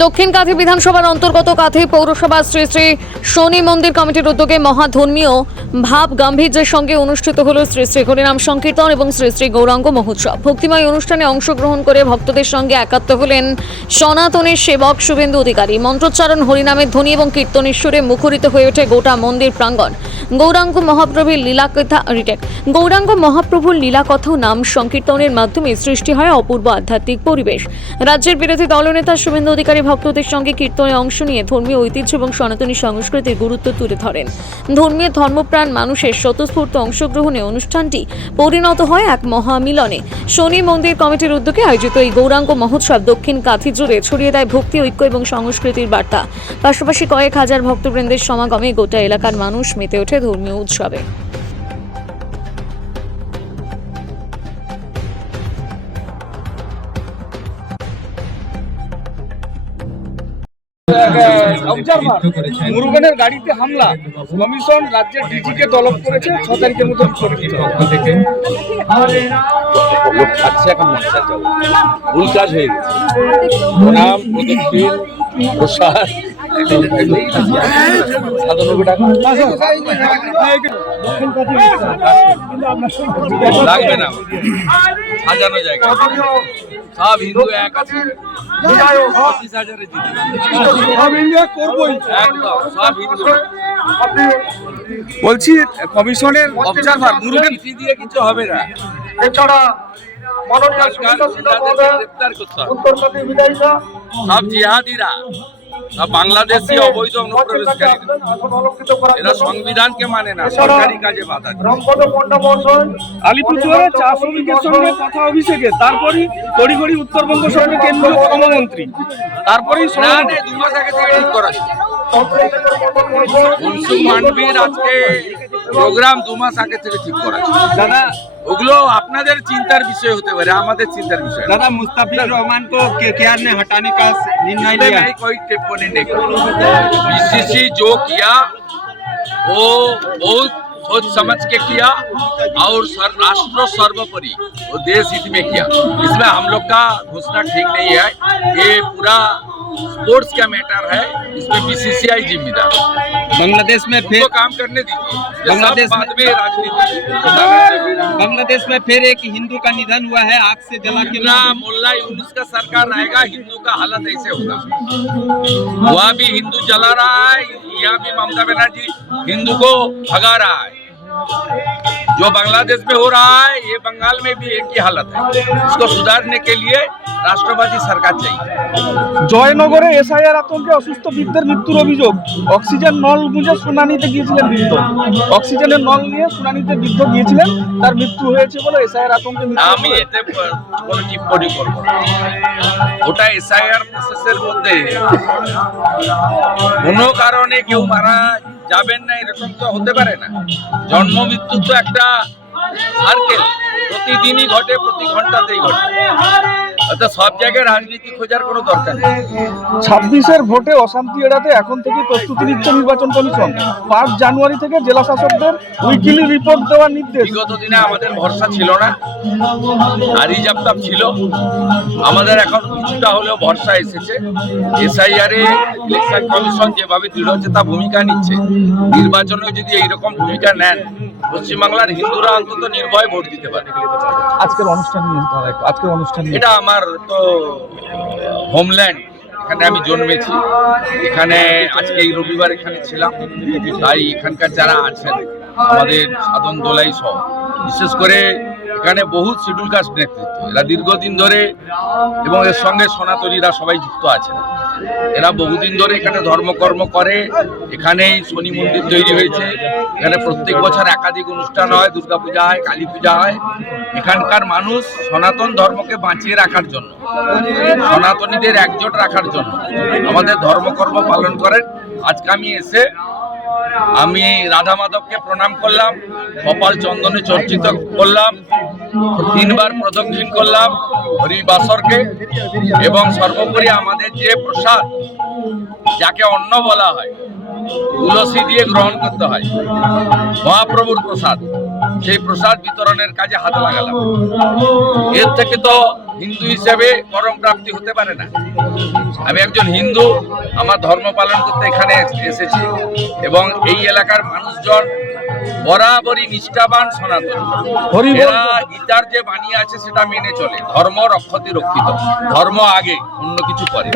দক্ষিণ কাঁথি বিধানসভার অন্তর্গত কাঁথি পৌরসভা শ্রী শ্রী শনি মন্দির কমিটির উদ্যোগে মহাধর্মীয় ভাব গাম্ভীর্যের সঙ্গে অনুষ্ঠিত হল শ্রী শ্রী হরিনাম সংকীর্তন এবং শ্রী শ্রী গৌরাঙ্গ মহোৎসব। ভক্তিময় অনুষ্ঠানে অংশগ্রহণ করে ভক্তদের সঙ্গে একাত্ম হলেন সনাতনের সেবক শুভেন্দু অধিকারী। মন্ত্রোচ্চারণ, হরিনামের ধ্বনি এবং কীর্তনের সুরে মুখরিত হয়ে ওঠে গোটা মন্দির প্রাঙ্গণ। গৌরাঙ্গ মহাপ্রভুর লীলাকথা ও নাম সংকীর্তনের মাধ্যমে সৃষ্টি হয় অপূর্ব আধ্যাত্মিক পরিবেশ। রাজ্যের বিরোধী দলনেতা শুভেন্দু অধিকারী ভক্তদের সঙ্গে কীর্তনে অংশ নিয়ে ধর্মীয় ঐতিহ্য এবং সনাতনী সংস্কৃতির গুরুত্ব তুলে ধরেন। ধর্মপ্রাণ মানুষের স্বতঃস্ফূর্ত অংশগ্রহণে অনুষ্ঠানটি পরিণত হয় এক মহামিলনে। শনি মন্দির কমিটির উদ্যোগে আয়োজিত এই গৌরাঙ্গ মহোৎসব দক্ষিণ কাঁথি জুড়ে ছড়িয়ে দেয় ভক্তি, ঐক্য এবং সংস্কৃতির বার্তা। পাশাপাশি কয়েক হাজার ভক্তবৃন্দের সমাগমে গোটা এলাকার মানুষ মেতে ওঠে ধর্মীয় উৎসবে। মুরুগানের গাড়িতে হামলা, কমিশন রাজ্যের ডিজিকে তলব করেছে 6 তারিখের মধ্যে ভুল কাজ হয়ে গেছে। নাম প্রদক্ষিণ প্রসাদ 97 টাকা লাগবে না, সাজানো জায়গা সব হিন্দু এক আছে। 25,000 বলছি কমিশনের অবজারভার মুরুগান দিয়ে কিছু হবে না। এছাড়া গ্রেপ্তার করতে হবে সব জিহাদিরা, সব বাংলাদেশি অবৈধ অনুপ্রবেশকারী। এরা সংবিধানকে মানে না, সরকারি কাজে বাধা দেয়। আলিপুরদুয়ারে চা শ্রমিকের সঙ্গে কথা অভিষেকে, তারপরই তড়িঘড়ি উত্তরবঙ্গ সরকারের কেন্দ্রীয় শ্রমমন্ত্রী, তারপরেই 2 মাস আগে থেকে ঠিক করা ছিল। মনসুখ মান্ডভির আজকে প্রোগ্রাম 2 মাস আগে থেকে ঠিক করা ছিল। দাদা ওগুলো আপনাদের চিন্তার বিষয় হতে পারে, আমাদের চিন্তার বিষয়। दादा मुस्तफिजुर रहमान को केकेआर ने हटाने का निर्णय लिया। मैं कोई टिप्पणी नहीं करूंगा। बीसीसी जो किया वो बहुत सोच समझ के किया और राष्ट्र सर्वोपरि वो देश हित में किया। इसमें हम लोग का घोषणा ठीक नहीं है। ये पूरा स्पोर्ट्स का मैटर है, इसमें बीसीसीआई जिम्मेदार। बांग्लादेश में फिर काम करने दीजिए, बांग्लादेश में फिर एक हिंदू का निधन हुआ है, आग से जला के। मुल्ला यूनुस का सरकार रहेगा, हिंदू का हालत ऐसे होगा। वहाँ भी हिंदू जला रहा है, यहाँ भी ममता बनर्जी हिंदू को भगा रहा है। जो बांग्लादेश में हो रहा है, ये बंगाल में भी एक ही हालत है। इसको सुधारने के लिए राष्ट्रवादी सरकार चाहिए। জয়নগরে এসআইআর আতঙ্কে অসুস্থ বৃদ্ধের মৃত্যুর অভিযোগ। অক্সিজেন নল গুঁজে শুনানিতে গিয়েছিলেন বৃদ্ধ। অক্সিজেনের নল নিয়ে শুনানিতে বৃদ্ধ গিয়েছিলেন, তার মৃত্যু হয়েছে বলে এসআইআর আতঙ্কে আমি এতে কোনো টিপ্পণী করব না। ওটা এসআইআর প্রসেসের মধ্যে কোনো কারণে কেউ মারা যাবেন না এরকম তো হতে পারে না। জন্ম মৃত্যু তো একটা সার্কেল, প্রতিদিনই ঘটে, প্রতি ঘন্টাতেই ঘটে। অর্থাৎ সব জায়গায় রাজনীতি খোঁজার কোনো দরকার নেই। 26-এর ভোটে অশান্তি এড়াতে এখন থেকে প্রস্তুতি নিচ্ছে নির্বাচন কমিশন। 5 জানুয়ারি থেকে জেলা শাসকদের উইকলি রিপোর্ট দেওয়ার নির্দেশ। বিগত দিনে আমাদের ভরসা ছিল না, আরিজাপ্তাপ ছিল। আমাদের এখন কিছুটা হলেও ভরসা এসেছে। এসআইআর এ ইলেকশন কমিশন যেভাবে দৃঢ়চেতা ভূমিকা নিচ্ছে, নির্বাচনে যদি এইরকম ভূমিকা নেন, পশ্চিমবাংলার হিন্দুরা অন্তত নির্ভয় ভোট দিতে পারে। আজকের অনুষ্ঠান নিয়ে আজকের অনুষ্ঠান এটা আমার তো হোমল্যান্ড, এখানে আমি জন্মেছি, এখানে আজকে এই রবিবার এখানে ছিলাম। তাই এখানকার যারা আছেন আমাদের সাধন দোলাই সহ, বিশেষ করে এখানে বহুত শিডিউল কাস্ট নেতৃত্ব, এরা দীর্ঘদিন ধরে এবং এর সঙ্গে সনাতনীরা সবাই যুক্ত আছেন। এরা বহুদিন ধরে এখানে ধর্মকর্ম করে। এখানেই শনি মন্দির তৈরি হয়েছে, এখানে প্রত্যেক বছর একাধিক অনুষ্ঠান হয়, দুর্গাপূজা হয়, কালী পূজা হয়। এখানকার মানুষ সনাতন ধর্মকে বাঁচিয়ে রাখার জন্য, সনাতনীদের একজোট রাখার জন্য আমাদের ধর্মকর্ম পালন করেন। আজকে আমি এসে আমি রাধা মাধবকে প্রণাম করলাম, কপাল চন্দনে চর্চিত করলাম, 3 বার প্রদক্ষিণ করলাম হরিবাসরকে, এবং সর্বোপরি আমাদের যে প্রসাদ, যাকে অন্ন বলা হয়, তুলসী দিয়ে গ্রহণ করতে হয়, মহাপ্রভুর প্রসাদ, সেই প্রসাদ বিতরণের কাজে হাত লাগালাম। এর থেকে তো হিন্দু হিসেবে পরম প্রাপ্তি হতে পারে না। আমি একজন হিন্দু, আমার ধর্ম পালন করতে এখানে এসেছি এবং এই এলাকার মানুষজন বরাবরই নিষ্ঠাবান সনাতন। এরা গীতার যে বাণী আছে সেটা মেনে চলে। ধর্ম রক্ষতি রক্ষিত, ধর্ম আগে, অন্য কিছু পরে।